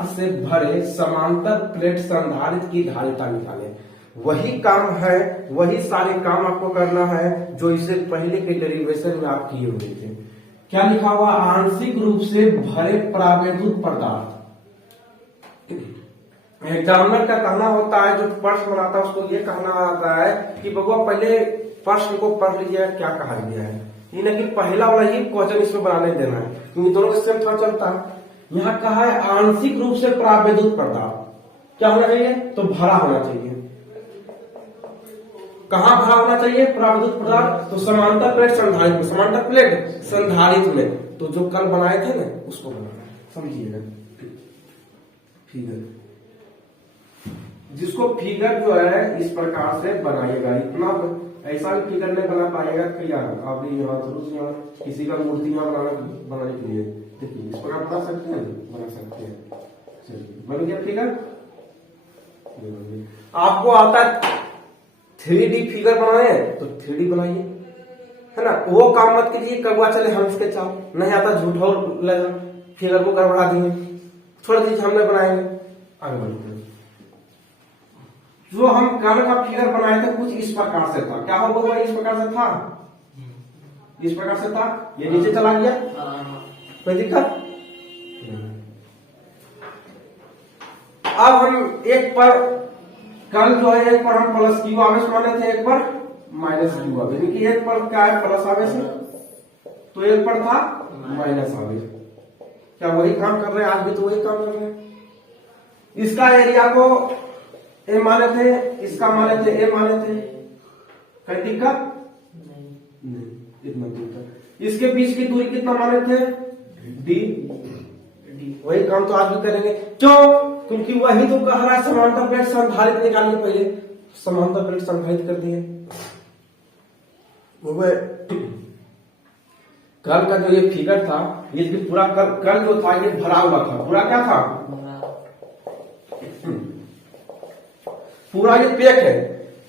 पदार्थ से भरे समांतर प्लेट संधारित्र की धारिता निकालें। वही काम है, वही सारे काम आपको करना है जो इससे पहले के डेरिवेशन में आप किए हुए थे। क्या लिखा हुआ? आंशिक रूप से भरे प्रावेदुत पदार्थ। एग्जामिनर का कहना होता है, जो प्रश्न बनाता है उसको ये कहना आता है कि बबुआ पहले प्रश्न को पढ़ लीजिए क्या कहा गया है, ये नहीं कि पहला वाला ही क्वेश्चन इसमें बनाने देना है, क्योंकि दोनों का सेम थोड़ा चलता है। यहाँ कहा है आंशिक रूप से प्रावेदुत पदार्थ क्या होना चाहिए? तो भरा होना चाहिए। कहाँ भरा होना चाहिए प्रावेदुत पदार्थ? तो समांतर प्लेट संधारित्र में। समांतर प्लेट संधारित्र में तो जो कल बनाए थे ना उसको बनाना, समझिएगा। फिगर, जिसको फिगर जो है इस प्रकार से बनाइएगा। इतना ऐसा भी फिगर नहीं बना पाएगा कि यार आप यहाँ यहाँ किसी का मूर्ति यहाँ बनाने के लिए देखिए इस प्रकार बना सकते हैं, बना सकते हैं। चलिए बन गया फिगर। आपको आता है 3D फिगर बनाए तो 3D बनाइए, है ना। वो काम मत कीजिए कबुआ चले हम इसके चाल नहीं आता, झूठ और फिगर को गड़बड़ा दिए, छोड़ दीजिए हमने बनाएंगे, आगे बढ़ते। जो हम कल का फिगर बनाए थे कुछ इस प्रकार से था। क्या होगा? इस प्रकार से था, इस प्रकार से था, ये नीचे चला गया, कोई दिक्कत? अब हम एक पर कल जो है एक पर हम प्लस क्यू आवेश माने थे, एक पर माइनस क्यू आवेश, यानी कि एक पर क्या है प्लस आवेश है तो एक पर था माइनस आवेश। क्या वही काम कर रहे हैं? आज भी तो वही काम कर रहे हैं। इसका एरिया को ए माने थे, इसका माने थे ए माने थे, कोई दिक्कत नहीं, इतना दिक्कत। इसके बीच की दूरी कितना माने थे? डी। वही काम तो आज भी करेंगे। क्यों? क्योंकि वही तो कह रहा है समांतर प्लेट संधारित्र निकालिए। पहले समांतर प्लेट संधारित्र कर दिए। कल का जो ये फिगर था ये पूरा कल जो था ये भरा हुआ था, पूरा क्या था? पूरा ये पैक है।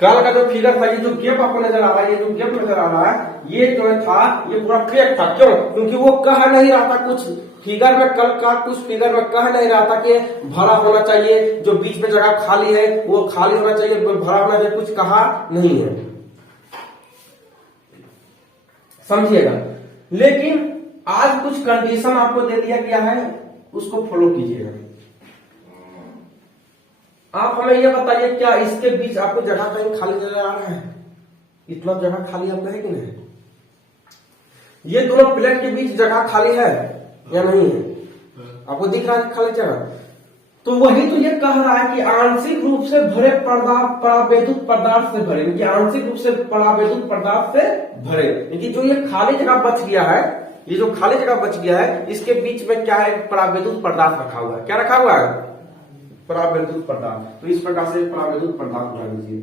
कल का जो फिगर था, ये जो गैप आपको नजर आ रहा है, ये जो गैप नजर आ रहा है, ये जो था ये पूरा पैक था। क्यों? क्योंकि वो कह नहीं रहा था कुछ फिगर में, कल का कुछ फिगर में कह नहीं रहा था कि भरा होना चाहिए, जो बीच में जगह खाली है वो खाली होना चाहिए, भरा होना चाहिए, कुछ कहा नहीं है, समझिएगा। लेकिन आज कुछ कंडीशन आपको दे दिया गया है, उसको फॉलो कीजिएगा। आप हमें यह बताइए क्या इसके बीच आपको जगह कहीं खाली नजर आ रहा है? इतना जगह खाली आपका है कि नहीं? ये दोनों प्लेट के बीच जगह खाली है या नहीं है? आपको दिख रहा है खाली जगह? तो वही तो ये कह रहा है कि आंशिक रूप से भरे प्रावेदुत पदार्थ से भरे, कि आंशिक रूप से प्रावेदुत पदार्थ से भरे, कि जो ये खाली जगह बच गया है, ये जो खाली जगह बच गया है इसके बीच में क्या है? प्रावेदुत पदार्थ रखा हुआ है। क्या रखा हुआ है? प्रावेदुत पदार्थ। तो इस प्रकार से प्रावेदुत पदार्थ बना लीजिए।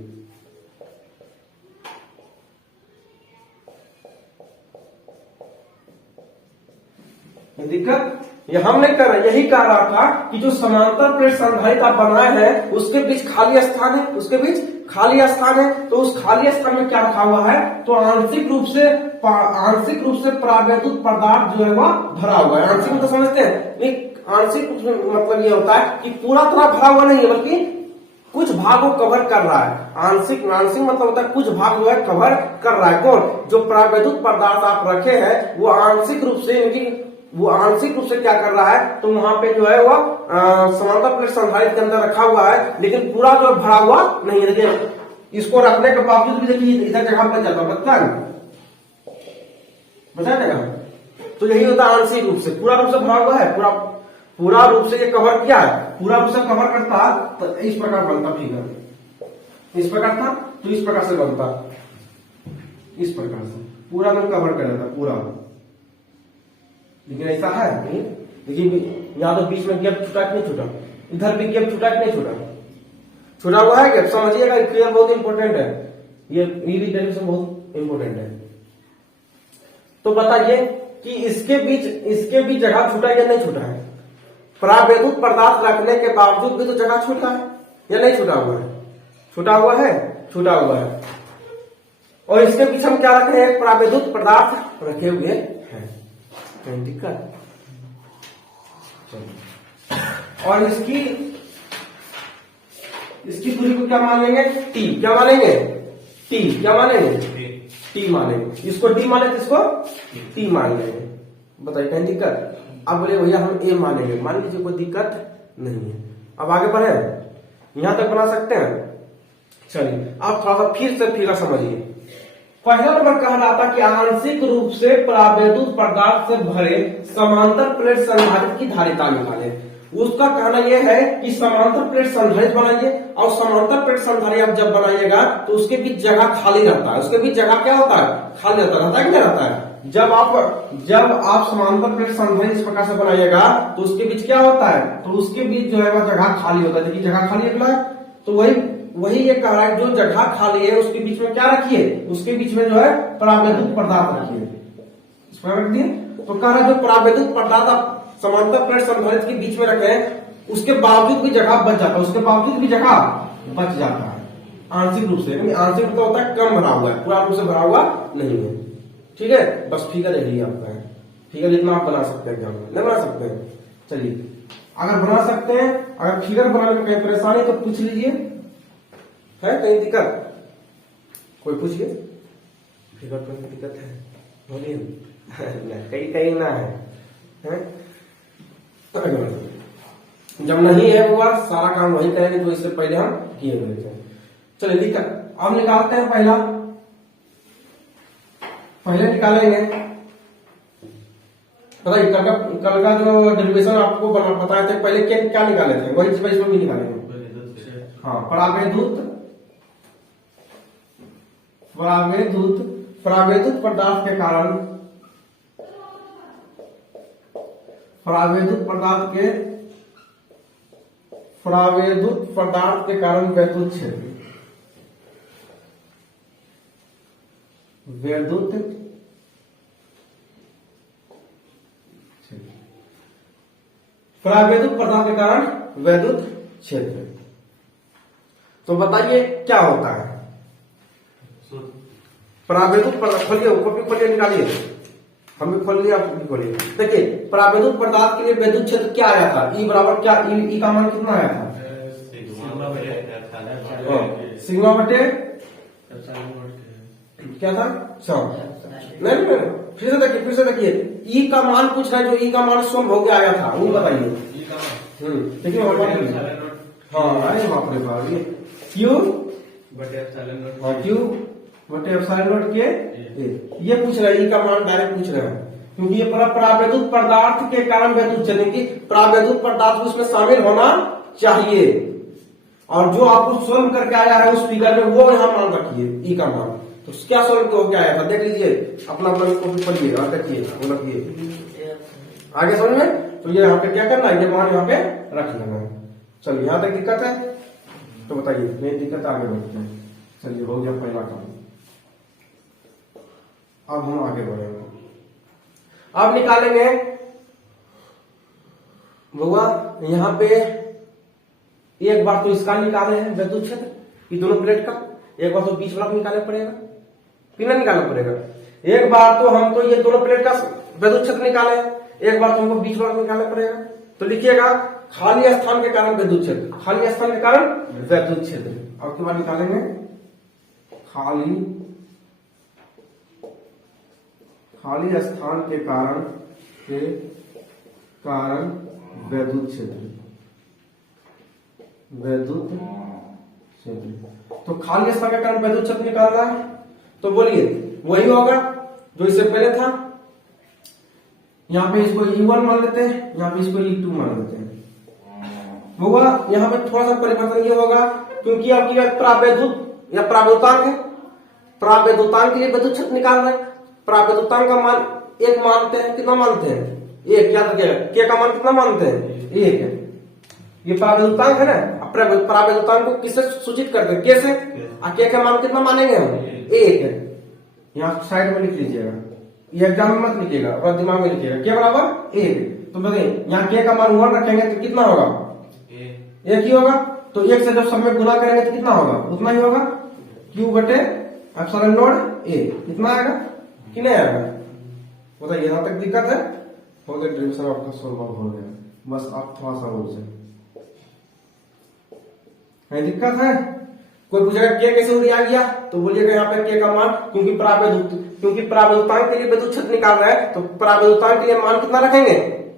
दिक्कत ये हम नहीं कर रहे, यही कह रहा था कि जो समांतर प्लेट संधारित्र आप बनाए हैं उसके बीच खाली स्थान है, उसके बीच खाली स्थान है, तो उस खाली स्थान में क्या रखा हुआ है? तो आंशिक रूप से प्रावेदुत पदार्थ जो है वह भरा हुआ है। आंशिक तो समझते हैं, आंशिक मतलब ये होता है कि पूरा तरह भरा हुआ नहीं है, बल्कि कुछ भाग को कवर कर रहा है। आंशिक मतलब होता है कुछ भाग जो है कवर कर रहा है। कौन? जो प्रावेदुत पदार्थ आप रखे हैं वो आंशिक रूप से क्या कर रहा है? तो वहां पे जो है वो समांतर प्लेट संधारित्र के अंदर रखा हुआ है, लेकिन पूरा जो भरा हुआ नहीं है। देखिए इसको रखने के बावजूद भी देखिए इधर जगह बच जाता, बचा जगह। तो यही होता है आंशिक रूप से। पूरा रूप से भरा हुआ है, पूरा रूप से ये कवर किया है, पूरा रूप से कवर करता तो इस प्रकार बनता फिगर, इस प्रकार था तो इस प्रकार से बनता, इस प्रकार से पूरा में कवर कर लेता पूरा। लेकिन ऐसा है नहीं। देखिए यहाँ तो बीच में गैप छूटा कि नहीं छूटा? इधर भी गैप छूटा कि नहीं छूटा? छूटा हुआ है गैप, समझिएगा। क्लियर बहुत इंपॉर्टेंट है, ये भी डेरिवेशन बहुत इंपॉर्टेंट है। तो बताइए कि इसके बीच जगह छूटा या नहीं छूटा है? प्रावेदुत पदार्थ रखने के बावजूद भी तो जगह छूटा है या नहीं छूटा हुआ है? छूटा हुआ है, छूटा हुआ है। और इसके पीछे हम क्या रखे हैं? प्रावेदुत पदार्थ रखे हुए हैं। दिक्कत और इसकी दूरी को क्या मान लेंगे, टी। क्या मानेंगे, टी। क्या मानेंगे, टी मानेंगे। इसको डी माने तो इसको टी मान लेंगे। बताइए कहीं दिक्कत? अब बोले भैया हम ए मानेंगे, मान लीजिए कोई दिक्कत नहीं है। अब आगे बढ़े, यहां तक बना सकते हैं। चलिए आप थोड़ा सा फिर से फिगर समझिए। पहला नंबर कहा रहा था कि आंशिक रूप से परावैद्युत पदार्थ से भरे समांतर प्लेट संधारित्र की धारिता निकाले। उसका कहना यह है कि समांतर प्लेट संधारित्र बनाइए, और समांतर प्लेट संधारित्र जब बनाइएगा तो उसके बीच जगह खाली रहता है। उसके बीच जगह क्या होता है, खाली रहता है कि नहीं रहता है? जब आप समांतर प्लेट संधारित्र इस प्रकार से बनाइएगा तो उसके बीच क्या होता है, तो उसके बीच जो है वह जगह खाली होता है। देखिए जगह खाली है, तो वही ये कह रहा है जो जगह खाली है उसके बीच में क्या रखिए, उसके बीच में जो है परावैद्युत पदार्थ रखिए। इसमें रख दिए तो कह रहा है जो परावैद्युत पदार्थ आप समांतर प्लेट संधारित्र के बीच में रखे उसके बावजूद भी जगह बच जाता है, उसके बावजूद भी जगह बच जाता है आंशिक रूप से। आंशिक रूप होता है कम भरा हुआ है, पूरा रूप से भरा हुआ नहीं है। ठीक है, बस फिगर यही आपका है। फिगर इतना आप बना सकते हैं, क्या नहीं बना सकते हैं? चलिए अगर बना सकते हैं, अगर फिगर बनाने में कहीं परेशानी तो पूछ लीजिए, है कहीं दिक्कत? कोई पूछिए, फिगर पर दिक्कत है बोलिए। कहीं ना है? जब नहीं है हुआ सारा काम वही करेंगे जो इससे पहले हम किए हुए थे। चलिए दिक्कत हम निकालते हैं। पहले निकालेंगे, बताइए कल का जो डेरिवेशन आपको बताए थे पहले क्या निकाले थे, वही चीज इसमें भी निकालेंगे। हाँ, परावैद्युत पदार्थ के कारण परावैद्युत पदार्थ के कारण वैद्युत क्षेत्र परावैद्युत पदार्थ के कारण वैद्युत क्षेत्र। तो बताइए क्या होता है परावैद्युत पदार्थ? खोलिए, कॉपी खोलिए, निकालिए। हम भी खोल लिया, आप भी खोलिए। देखिए परावैद्युत पदार्थ के लिए वैद्युत क्षेत्र क्या आया था, ई बराबर क्या, ई का मान कितना आया था? सिग्मा बटे क्या था, नहीं फिर से देखिए ई का मान पूछ रहा है, जो ई का मान सोल्व हो गया आया था वो बताइए। देखिए हाँ, अरे बाप रे बाप, ये क्यू बटे एप्सिलॉन नॉट के ये पूछ रहे हैं, ई का मान डायरेक्ट पूछ रहे हैं, क्योंकि ये परावैद्युत पदार्थ के कारण वैद्युत क्षेत्र की परावैद्युत पदार्थ उसमें शामिल होना चाहिए, और जो आपको सोल्व करके आया है उस फिगर में वो यहाँ मान रखिए, ई का मान। तो क्या सोल्व होकर आया था देख लीजिए, अपना कॉपी पढ़िए और देखिए, वो रखिए आगे समझ में। तो ये यहाँ पे क्या करना है, ये मान यहाँ पे रख लेना है। चलिए यहाँ तक दिक्कत है तो बताइए, नहीं दिक्कत आगे बढ़ते हैं। चलिए हो गया पहला काम, अब हम आगे बढ़ेंगे। अब निकालेंगे बुआ यहाँ पे एक बार तो इसका निकाले हैं वैद्युत क्षेत्र, ये दोनों प्लेट का, एक बार तो बीच वाला निकालना पड़ेगा, कितना निकालना पड़ेगा? एक बार तो हम तो ये दोनों प्लेट का वैद्युत क्षेत्र निकाले, एक बार तो हमको बीच वाला निकालना पड़ेगा। तो लिखिएगा खाली स्थान के कारण वैद्युत क्षेत्र, खाली स्थान के कारण वैद्युत क्षेत्र। अब के बाद निकालेंगे खाली स्थान के कारण वैद्युत क्षेत्र, तो खाली स्थान के कारण वैद्युत क्षेत्र निकालना है। तो बोलिए वही होगा जो इससे पहले था, यहाँ पे इसको E1 मान लेते हैं, यहाँ पे इसको E2 मान लेते हैं। होगा यहाँ पे थोड़ा सा परिवर्तन ये होगा क्योंकि आपकी परावैद्युत या परावैद्युतांक है, परावैद्युतांक के लिए वैद्युत क्षेत्र निकाल रहे हैं। परावैद्युतांक का मान एक मानते हैं, कितना मानते हैं? एक। याद रखिएगा के का मान कितना मानते हैं? एक है। ये परावैद्युतांक है ना, परावैद्युतांक को किससे सूचित करते हैं? के से। के का मान कितना मानेंगे हम? एक है। यहाँ साइड में लिख लीजिएगा, ये एग्जाम में मत लिखिएगा, और दिमाग में लिखिएगा के बराबर एक। तो बताइए यहाँ के का मान 1 रखेंगे तो कितना होगा? एक ही होगा। तो एक से जब सब में गुना करेंगे तो कितना होगा? उतना ही होगा, क्यू बटे एप्सिलॉन नॉट ए। कितना आएगा कि नहीं आएगा? बताइए यहाँ तक दिक्कत है? हो गया, डेरिवेशन आपका सोल्व हो गया, बस आप थोड़ा सा हो जाए। है दिक्कत है? कोई पूछेगा के कैसे उड़ आ गया, तो बोलिएगा यहाँ पे के का मान, क्योंकि प्रावैधुतांक के लिए विद्युत क्षेत्र निकाल रहे हैं, तो प्रावैधुतांक के लिए मान कितना रखेंगे,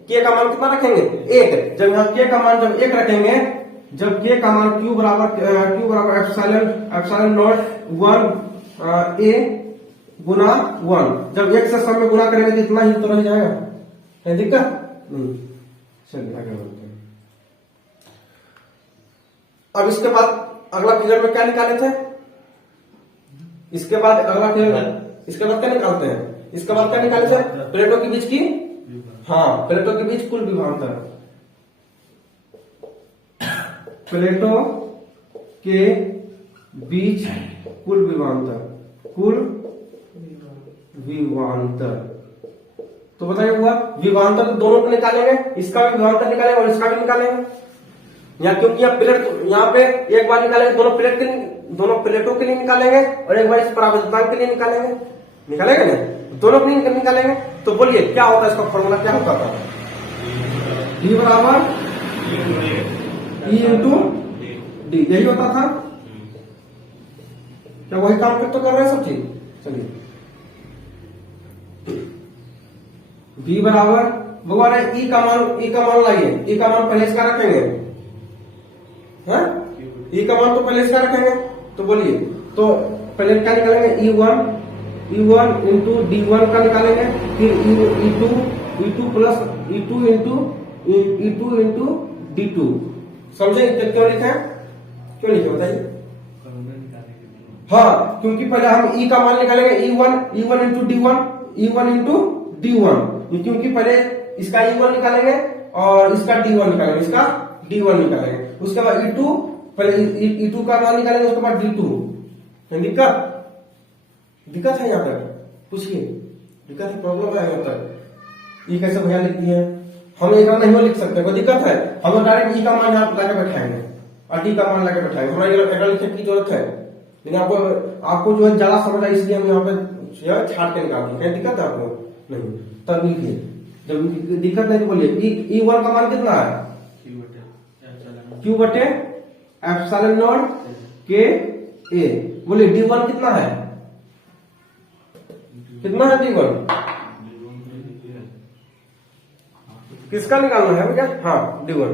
के का मान कितना रखेंगे, 1। जब यहाँ के का मान जब 1 रखेंगे, जब के का मान Q बराबर एप्सिलॉन नॉट 1 A गुना 1, जब 1 से सब में गुना करेंगे तो इतना ही तो रह जाएगा, है दिक्कत नहीं। चलिए आगे बढ़ते हैं। अब इसके बाद अगला फिगर में क्या निकाले थे, इसके बाद अगला फिगर, इसके बाद क्या निकालते हैं, इसके बाद क्या निकाले थे, प्लेटों के बीच की, हाँ प्लेटों के बीच कुल विभवांतर, प्लेटों के बीच कुल विभवांतर। तो बताइए हुआ विभवांतर दोनों को निकालेंगे, इसका भी विभवांतर निकालेंगे और इसका भी निकालेंगे, या क्योंकि यहाँ प्लेट, यहाँ पे एक बार निकालेंगे दोनों प्लेटों के लिए निकालेंगे और एक बार इस प्रावैधुतांक के लिए निकालेंगे ना, दोनों के लिए निकालेंगे। तो बोलिए क्या होता है, इसका फॉर्मूला क्या होता था, E बराबर E इंटू डी, यही होता था। क्या वही काम तो कर रहे हैं सब चीज? चलिए V बराबर भगवान E का मान लाइए, E का मान पहले इसका रखेंगे, है E का मान तो पहले इसका रखेंगे। तो बोलिए, तो पहले क्या निकालेंगे, E1 इंटू D1 का निकालेंगे, फिर E2 plus E2 into D2। समझे क्यों लिखे, क्यों लिखे बताइए? हाँ, क्योंकि पहले हम E का मान निकालेंगे, E1 इंटू D1, क्योंकि पहले इसका E1 निकालेंगे और इसका D1 निकालेंगे, उसके बाद E2, पहले E2 का मान निकालेंगे, उसके बाद D2। दिक्कत है यहाँ पर, पूछिए दिक्कत है, प्रॉब्लम है यहाँ पर। E कैसे भैया लिखती है, हम एक नहीं लिख सकते, कोई दिक्कत है, हम डायरेक्ट E का मान यहाँ लाके बैठाएंगे और D का मान लाके बैठाएंगे, हमारा एक लिखने की जरूरत है, लेकिन आपको जो है ज्यादा समझ आई इसलिए हम यहाँ पे छाट के निकाल दें। क्या दिक्कत है आपको? नहीं। तब लिखिए, जब दिक्कत नहीं तो बोलिए E1 का मान कितना है, Q बटे एप्सिलॉन नॉट के A। बोलिए D1 कितना है, D1 किसका निकालना है क्या? हाँ D1।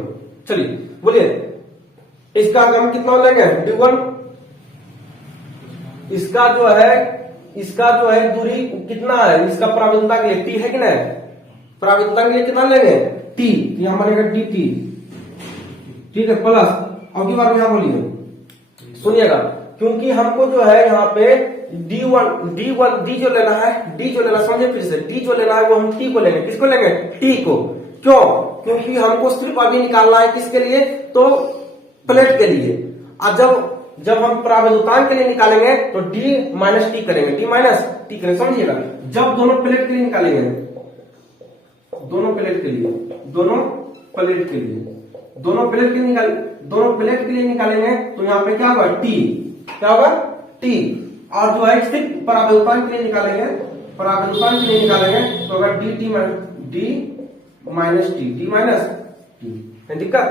चलिए बोलिए इसका हम कितना लेंगे, D1, इसका जो है दूरी कितना है, इसका प्रावैधुतांक के लिए T है कि नहीं, प्रावैधुतांक के लिए कितना लेंगे, T, यहां बनेगा DT, ठीक है, प्लस अब की बार यहां बोलिए, सुनिएगा, क्योंकि हमको जो है यहाँ पे D जो लेना है, समझे फिर से, D जो लेना है वो हम T को लेंगे, किसको लेंगे, T को। क्यों? क्योंकि हमको सिर्फ अभी निकालना है किसके लिए, तो प्लेट के लिए। और जब हम प्रावैधुतांक के लिए निकालेंगे तो D माइनस टी करेंगे, समझिएगा। जब दोनों प्लेट के लिए निकालेंगे, दोनों प्लेट के लिए निकालेंगे तो यहाँ पे क्या होगा, T। और जो है सिर्फ प्रावैधुतांक के लिए निकालेंगे, तो अगर D माइनस टी, दिक्कत?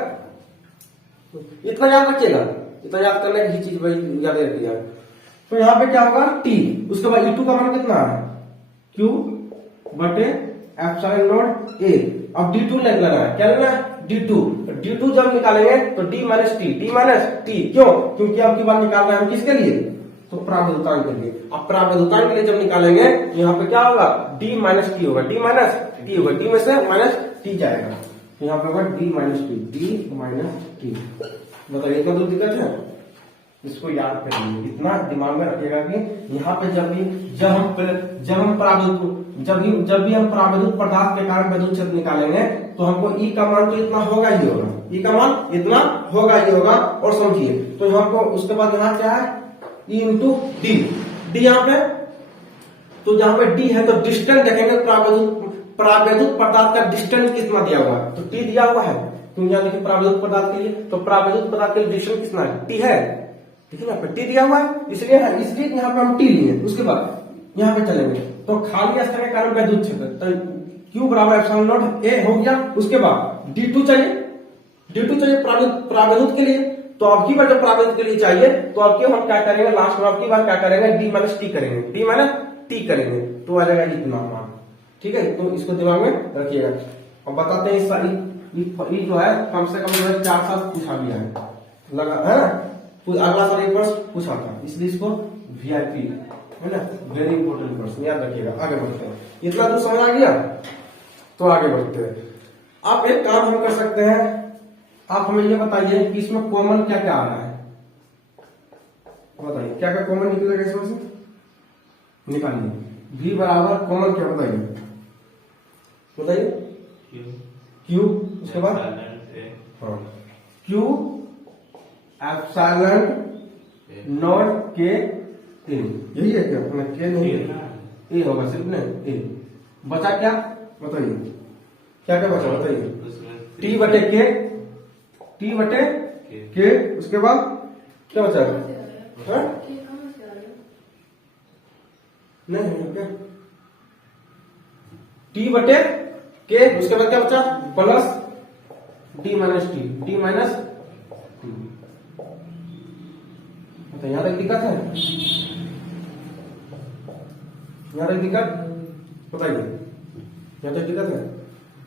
इतना याद रखिएगा, इतना याद करने की चीज याद रखिएगा। तो यहाँ पे क्या होगा, T, उसके बाद E2 का मान कितना है, Q बटे एप्सिलॉन नॉट A। अब D2 लेना है, क्या लेना है, D2 जब निकालेंगे तो D माइनस टी, क्यों? क्योंकि अब की बार निकालना है हम किसके लिए, तो प्रावैधुतांक के लिए। अब प्रावैधुतांक के लिए जब निकालेंगे यहाँ पे क्या होगा, D माइनस टी होगा, D में से माइनस टी जाएगा, यहाँ पे होगा D माइनस टी। बताइए इतना तो दिक्कत है, इसको याद करिए, इतना दिमाग में रखिएगा कि यहाँ पे जब भी हम प्रावैधुत पदार्थ के कारण विद्युत क्षेत्र निकालेंगे तो हमको E का मान तो इतना होगा ही होगा, E का मान इतना होगा ही होगा। और समझिए, तो यहाँ को उसके बाद यहाँ क्या है, E इंटू डी यहाँ पे, तो जहां पे D है तो डिस्टेंस देखेंगे, प्रावैधुत पदार्थ का डिस्टेंस कितना दिया हुआ है, तो T दिया हुआ है, क्योंकि यहाँ देखिए प्रावैधुत पदार्थ के लिए, तो प्रावैधुत पदार्थ के लिए डिस्टेंस कितना है, T है, ठीक है, यहाँ पे T दिया हुआ है, इसलिए यहाँ पे हम T लिए। उसके बाद यहाँ पे चलेंगे तो खाली स्तर के कारण विद्युत क्षेत्र, तो Q बराबर एप्सिलॉन नॉट A हो गया। उसके बाद D2 चाहिए प्रावैधुत के लिए, तो अब की बार जब प्रावेद के लिए चाहिए तो अब की हम क्या करेंगे, लास्ट में अब की बार क्या करेंगे, डी माइनस टी करेंगे, डी माइनस टी करेंगे तो आ जाएगा इतना मान। ठीक है, तो इसको दिमाग में रखिएगा। अब बताते हैं इस सारी ये जो है कम से कम जो है 4 साल पूछा गया है, लगा है ना, अगला साल एक प्रश्न पूछा था, इसलिए इसको वीआईपी है ना, वेरी इंपॉर्टेंट प्रश्न याद रखिएगा। आगे बढ़ते हैं, इतना तो समझ आ गया, तो आगे बढ़ते हैं। आप एक काम हम कर सकते हैं, आप हमें ये बताइए कि इसमें कॉमन क्या क्या आ रहा है, बताइए क्या क्या कॉमन निकलेगा इसमें से, निकालिए। v बराबर कॉमन क्या बताइए, क्यू, उसके बाद हाँ क्यू एप्सिलॉन नॉट के इन, यही है क्या, के नहीं ए होगा सिर्फ ना ए, बचा क्या बताइए, क्या क्या बचा बताइए, टी बटे के, टी बटे के, उसके बाद क्या बचा है, नहीं क्या, टी बटे के, उसके बाद क्या बचा plus D minus T, D minus T. तो यहां तक दिक्कत है, यहां तक दिक्कत बताइए, यहां तक दिक्कत है,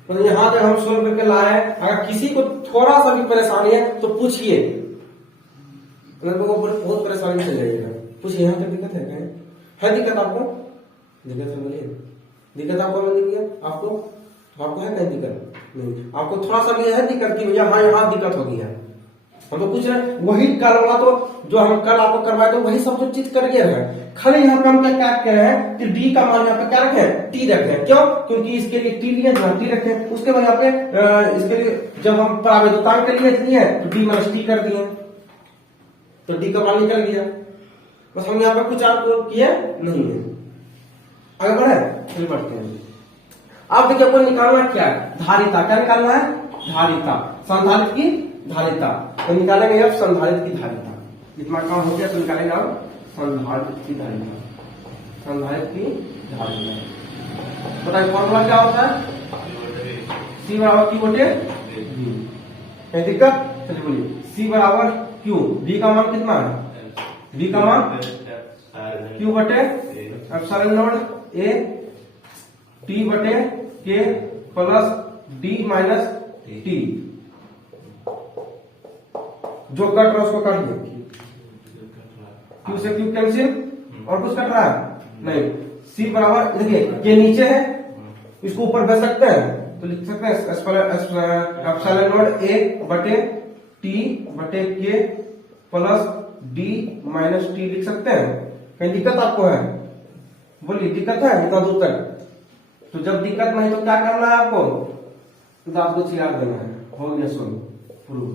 तो यहां तक हम सोल्व करके लाए। अगर किसी को थोड़ा सा भी परेशानी है तो पूछिए, बहुत परेशानी चल जाएगा, पूछिए यहां तक दिक्कत है दिक्कत आपको, दिक्कत है बोलिए, दिक्कत आपको मिली है, आपको है नहीं दिक्कत, नहीं आपको थोड़ा सा भी है दिक्कत की भैया, हाँ यहाँ दिक्कत हो गई है, हम तो पूछ रहे वही कल वाला, तो जो हम कल आपको करवाए तो वही सब जो चीज करिए रहे, खाली यहाँ पे हम क्या कह रहे हैं कि डी का मान यहाँ पे क्या रखें, टी रखें, क्यों, क्योंकि इसके लिए टी लिए तो टी रखें, उसके बाद यहाँ पे इसके लिए जब हम प्रावेदुतांक के लिए दिए तो डी माइनस टी कर दिए, तो डी का मान निकल गया, बस हम यहाँ पे कुछ आपको किए नहीं है। आगे बढ़े, फिर बढ़ते हैं। आप देखिए आपको निकालना क्या है, धारिता, क्या निकालना है, धारिता, संधारित्र की धारिता, तो निकालेंगे अब संधारित्र की धारिता, इतना काम हो गया तो निकालेंगे अब संधारित्र की धारिता, संधारित्र की धारिता। बताइए फॉर्मूला क्या होता है, सी बराबर क्यू बटे वी, है दिक्कत, चलिए बोलिए, सी बराबर क्यू, वी का मान कितना है, वी का मान क्यू बटे एप्सिलॉन नॉट ए टी बटे के प्लस डी माइनस टी, जो कट रहा है उसको काटिए, क्यू से क्यू कैंसिल, और कुछ कट रहा है नहीं, सी बराबर देखिए के नीचे है, इसको ऊपर भेज सकते हैं तो लिख सकते हैं एप्सिलॉन नॉट ए बटे टी बटे के प्लस डी माइनस टी लिख सकते हैं। कहीं दिक्कत आपको है, बोलिए दिक्कत है इतना दूर तक, तो जब दिक्कत नहीं तो क्या करना है आपको, तो आपको चिराग देना है, हो गया सुन प्रूफ।